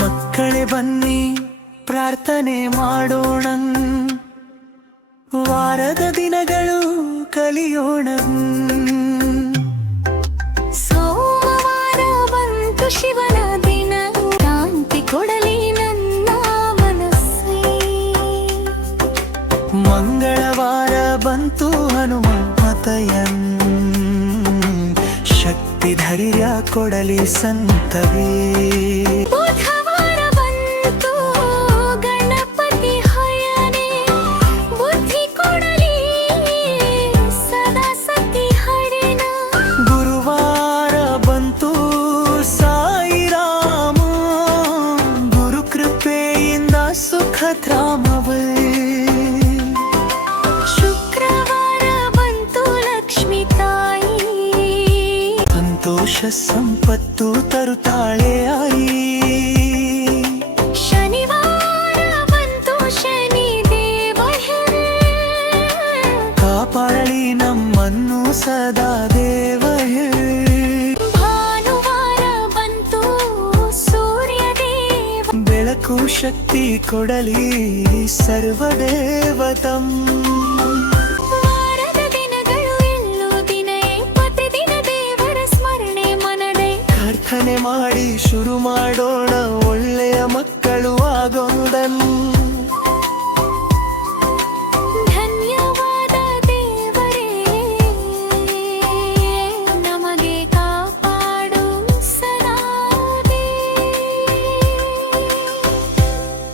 ಮಕ್ಕಳೇ ಬನ್ನಿ ಪ್ರಾರ್ಥನೆ ಮಾಡೋಣ, ವಾರದ ದಿನಗಳು ಕಲಿಯೋಣ. ಸೋಮವಾರ ಬಂತು ಶಿವನ ದಿನ, ಶಾಂತಿ ಕೊಡಲಿ ನನ್ನ ಮನಸ್ಸೇ. ಮಂಗಳವಾರ ಬಂತು ಹನುಮತಯನ್, ಶಕ್ತಿ ಧೈರ್ಯ ಕೊಡಲಿ ಸಂತವೇ. ಬುಧವಾರ ಬಂತು ಗಣಪತಿ ಹಯನೇ, ಬುದ್ಧಿ ಕೊಡಲಿ ಸದಾ ಸತಿ ಹರಿಣ. ಗುರುವಾರ ಬಂತು ಸಾಯಿರಾಮ, ಗುರು ಕೃಪೆಯಿಂದ ಸುಖಧಾಮವೇ. ಶುಕ್ರವಾರ ಬಂತು ಲಕ್ಷ್ಮಿ ತಾಯಿ, ಸಂತೋಷ ಸಂಪತ್ತು ತರುತ್ತಾಳೆ ಆಯಿ. ಶನಿವಾರ ಬಂತು ಶನಿ ದೇವ, ಕಾಪಾಡಲಿ ನಮ್ಮನ್ನು ಸದಾ ದೇವ. ಭಾನುವಾರ ಬಂತು ಸೂರ್ಯ ದೇವ, ಬೆಳಕು ಶಕ್ತಿ ಕೊಡಲಿ ಸರ್ವದೇವತಂ.